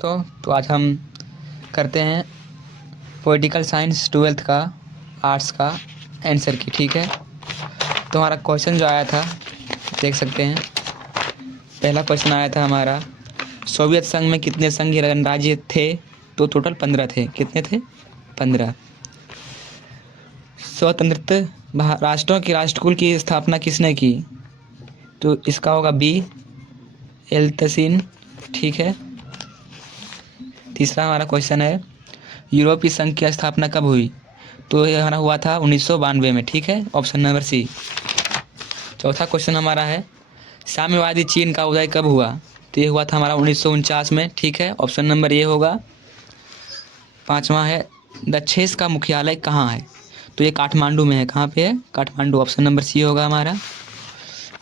तो आज हम करते हैं पॉलिटिकल साइंस 12th का आर्ट्स का आंसर की। ठीक है, तो हमारा क्वेश्चन जो आया था देख सकते हैं। पहला क्वेश्चन आया था हमारा, सोवियत संघ में कितने संघीय गणराज्य थे? तो टोटल 15 थे। कितने थे? 15। स्वतंत्र राष्ट्रों की राष्ट्रकुल की स्थापना किसने की? तो इसका होगा बी, एल्तसीन। ठीक है। तीसरा हमारा क्वेश्चन है, यूरोपीय संघ की स्थापना कब हुई? तो ये हमारा हुआ था 1992 में। ठीक है, ऑप्शन नंबर सी। चौथा क्वेश्चन हमारा है, साम्यवादी चीन का उदय कब हुआ? तो ये हुआ था हमारा 1949 में। ठीक है, ऑप्शन नंबर ये होगा। पांचवा है, दक्षेस का मुख्यालय कहाँ है? तो ये काठमांडू में है। कहाँ पे है? काठमांडू। ऑप्शन नंबर सी होगा हमारा।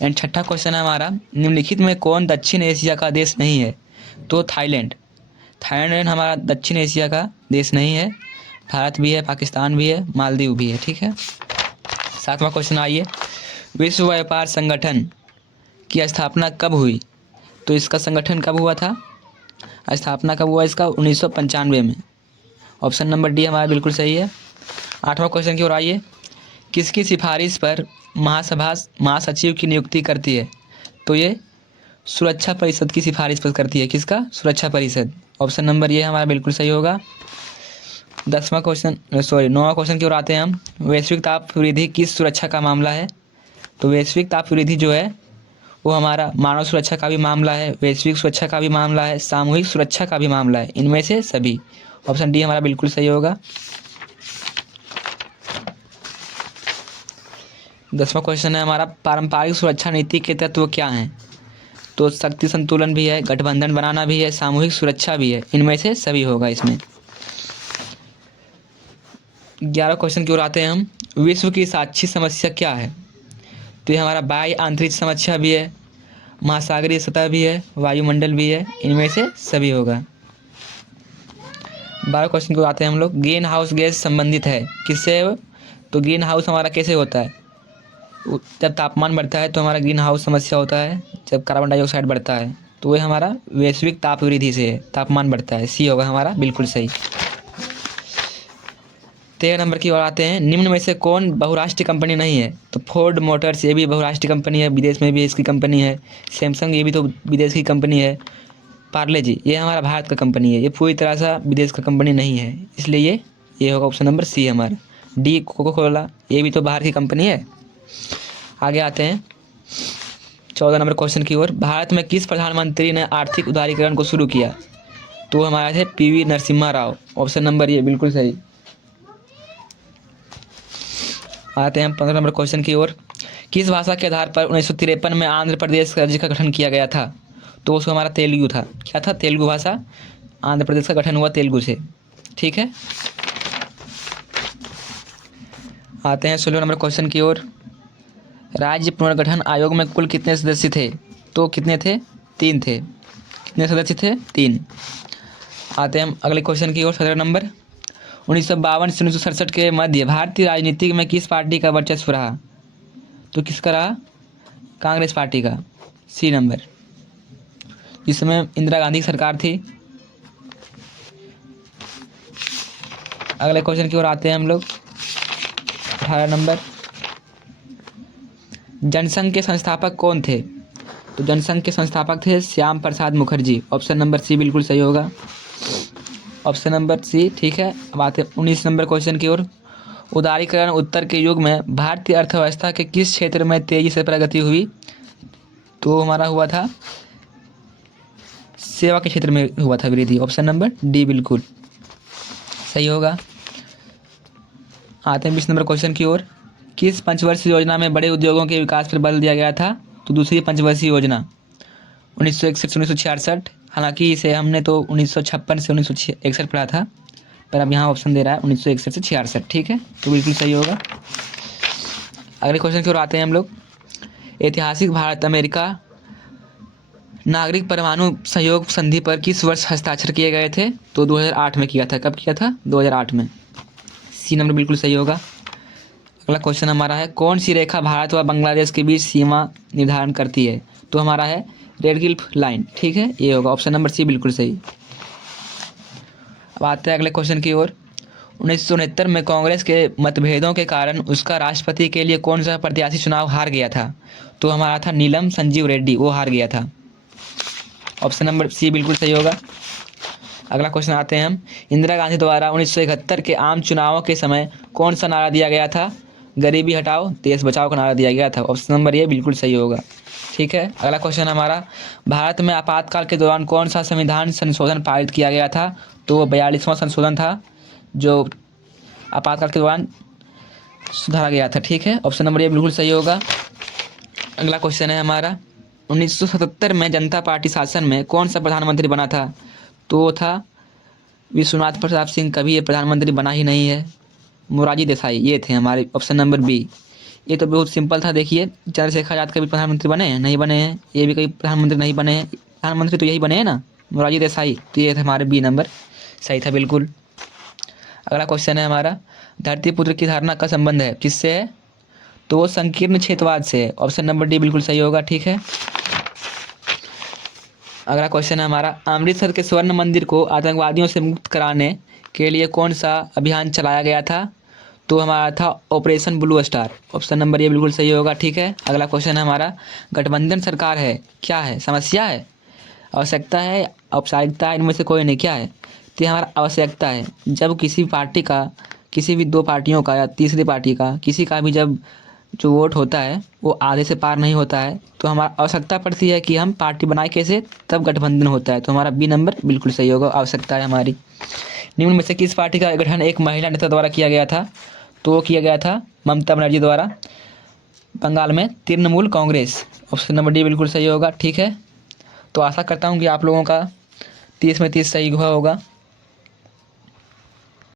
एंड छठा क्वेश्चन है हमारा, निम्नलिखित में कौन दक्षिण एशिया का देश नहीं है? तो थाईलैंड। थाईलैंड हमारा दक्षिण एशिया का देश नहीं है। भारत भी है, पाकिस्तान भी है, मालदीव भी है। ठीक है। सातवां क्वेश्चन आइए, विश्व व्यापार संगठन की स्थापना कब हुई? तो इसका संगठन कब हुआ था? स्थापना कब हुआ इसका? 1995 में। ऑप्शन नंबर डी हमारा बिल्कुल सही है। आठवां क्वेश्चन की ओर आइए, किसकी सिफारिश पर महासभा महासचिव की नियुक्ति करती है? तो ये सुरक्षा परिषद की सिफारिश पर करती है। किसका? सुरक्षा परिषद। ऑप्शन नंबर ये हमारा बिल्कुल सही होगा। नौवां क्वेश्चन की ओर आते हैं हम, वैश्विक ताप वृद्धि किस सुरक्षा का मामला है? तो वैश्विक ताप वृद्धि जो है वो हमारा मानव सुरक्षा का भी मामला है, वैश्विक सुरक्षा का भी मामला है, सामूहिक सुरक्षा का भी मामला है, इनमें से सभी। ऑप्शन डी हमारा बिल्कुल सही होगा। 10वां क्वेश्चन है हमारा, पारंपरिक सुरक्षा नीति के तत्व क्या हैं? तो शक्ति संतुलन भी है, गठबंधन बनाना भी है, सामूहिक सुरक्षा भी है, इनमें से सभी होगा इसमें। 11 क्वेश्चन की ओर आते हैं हम, विश्व की साक्षी समस्या क्या है? तो ये हमारा बाह्य आंतरिक समस्या भी है, महासागरीय सतह भी है, वायुमंडल भी है, इनमें से सभी होगा। 12 क्वेश्चन की ओर आते हैं हम लोग, ग्रीन हाउस गैस संबंधित है किससे? तो ग्रीन हाउस हमारा कैसे होता है? जब तापमान बढ़ता है तो हमारा ग्रीन हाउस समस्या होता है, जब कार्बन डाइऑक्साइड बढ़ता है तो वह हमारा वैश्विक ताप वृद्धि से है, तापमान बढ़ता है। सी होगा हमारा बिल्कुल सही। 13 नंबर की ओर आते हैं, निम्न में से कौन बहुराष्ट्रीय कंपनी नहीं है? तो फोर्ड मोटर्स ये भी बहुराष्ट्रीय कंपनी है, विदेश में भी इसकी कंपनी है। सैमसंग ये भी तो विदेश की कंपनी है। पार्ले जी ये हमारा भारत का कंपनी है, ये पूरी तरह से विदेश का कंपनी नहीं है, इसलिए ये होगा ऑप्शन नंबर सी हमारा। डी कोको कोला ये भी तो बाहर की कंपनी है। आगे आते हैं 14 नंबर क्वेश्चन की ओर, भारत में किस प्रधानमंत्री ने आर्थिक उदारीकरण को शुरू किया? तो हमारे थे PV Narasimha Rao. Option number ये बिल्कुल सही। आते हैं हम 15 नंबर क्वेश्चन की ओर, किस भाषा के आधार पर 1953 में आंध्र प्रदेश राज्य का गठन किया गया था? तो उसको हमारा तेलुगु था। क्या था? तेलुगु भाषा। आंध्र प्रदेश का गठन हुआ तेलुगु से। ठीक है। आते हैं 16 नंबर क्वेश्चन की ओर, राज्य पुनर्गठन आयोग में कुल कितने सदस्य थे? तो कितने थे? 3 थे। कितने सदस्य थे? 3। आते हैं हम अगले क्वेश्चन की ओर। 17 नंबर, 1952 से 1967 के मध्य भारतीय राजनीति में किस पार्टी का वर्चस्व रहा? तो किसका रहा? कांग्रेस पार्टी का। C number. इस समय इंदिरा गांधी की सरकार थी। अगले क्वेश्चन की ओर आते हैं हम लोग। 18 नंबर, जनसंघ के संस्थापक कौन थे? तो जनसंघ के संस्थापक थे Shyam Prasad Mukherjee. Option number C बिल्कुल सही होगा। Option number C. ठीक है। अब आते हैं 19 नंबर क्वेश्चन की ओर, उदारीकरण उत्तर के युग में भारतीय अर्थव्यवस्था के किस क्षेत्र में तेजी से प्रगति हुई? तो हमारा हुआ था सेवा के क्षेत्र में हुआ था वृद्धि। ऑप्शन नंबर डी बिल्कुल सही होगा। आते हैं 20 नंबर क्वेश्चन की ओर, किस पंचवर्षीय योजना में बड़े उद्योगों के विकास पर बल दिया गया था? तो दूसरी पंचवर्षीय योजना 1961 से 1966। हालांकि इसे हमने तो 1956 से 1961 पढ़ा था, पर अब यहाँ ऑप्शन दे रहा है 1961 से 66। ठीक है, तो बिल्कुल सही होगा। अगले क्वेश्चन की ओर आते हैं हम लोग, ऐतिहासिक भारत अमेरिका नागरिक परमाणु सहयोग संधि पर किस वर्ष हस्ताक्षर किए गए थे? तो 2008 में किया था। कब किया था? 2008 में। सी नंबर बिल्कुल सही होगा। अगला क्वेश्चन हमारा है, कौन सी रेखा भारत व बांग्लादेश के बीच सीमा निर्धारण करती है? तो हमारा है रेड गिल्फ लाइन। ठीक है, ये होगा ऑप्शन नंबर सी बिल्कुल सही। अब आते हैं अगले क्वेश्चन की ओर। 1969 में कांग्रेस के मतभेदों के कारण उसका राष्ट्रपति के लिए कौन सा प्रत्याशी चुनाव हार गया था? तो हमारा था नीलम संजीव रेड्डी, वो हार गया था। ऑप्शन नंबर सी बिल्कुल सही होगा। अगला क्वेश्चन आते हैं हम। इंदिरा गांधी द्वारा 1971 के आम चुनावों के समय कौन सा नारा दिया गया था? गरीबी हटाओ देश बचाओ का नारा दिया गया था। ऑप्शन नंबर ए बिल्कुल सही होगा। ठीक है, अगला क्वेश्चन हमारा, भारत में आपातकाल के दौरान कौन सा संविधान संशोधन पारित किया गया था? तो वो 42वां संशोधन था जो आपातकाल के दौरान सुधारा गया था। ठीक है, ऑप्शन नंबर ए बिल्कुल सही होगा। अगला क्वेश्चन है हमारा, 1977 में जनता पार्टी शासन में कौन सा प्रधानमंत्री बना था? तो वो था विश्वनाथ प्रताप सिंह, कभी ये प्रधानमंत्री बना ही नहीं है। मोरारजी देसाई ये थे हमारे। Option number B. ये तो बहुत सिंपल था, देखिए चंद्रशेखर आजाद कभी प्रधानमंत्री बने हैं? नहीं बने हैं। ये भी कभी प्रधानमंत्री नहीं बने हैं। प्रधानमंत्री तो यही बने हैं ना, मोरारजी देसाई। तो ये थे हमारे बी नंबर सही था बिल्कुल। अगला क्वेश्चन है हमारा, धरतीपुत्र की धारणा का संबंध है किससे है? तो वो संकीर्ण क्षेत्रवाद से है। ऑप्शन नंबर डी बिल्कुल सही होगा। ठीक है, अगला क्वेश्चन है हमारा, अमृतसर के स्वर्ण मंदिर को आतंकवादियों से मुक्त कराने के लिए कौन सा अभियान चलाया गया था? तो हमारा था operation blue star. Option number ये बिल्कुल सही होगा। ठीक है, अगला क्वेश्चन है हमारा, गठबंधन सरकार है क्या है? समस्या है, आवश्यकता है, औपचारिकता है, इनमें से कोई नहीं। क्या है? तो ये हमारा आवश्यकता है। जब किसी पार्टी का, किसी भी दो पार्टियों का या तीसरी पार्टी का, किसी का भी जब जो वोट होता है वो आधे से पार नहीं होता है तो हमारा आवश्यकता पड़ती है कि हम पार्टी बनाए कैसे, तब गठबंधन होता है। तो हमारा बी नंबर बिल्कुल सही होगा, आवश्यकता है हमारी। निम्न में से किस पार्टी का गठन एक महिला नेता द्वारा किया गया था? तो वो किया गया था ममता बनर्जी द्वारा, बंगाल में Trinamool Congress. Option number D बिल्कुल सही होगा। ठीक है, तो आशा करता हूँ कि आप लोगों का 30 में 30 सही हुआ होगा।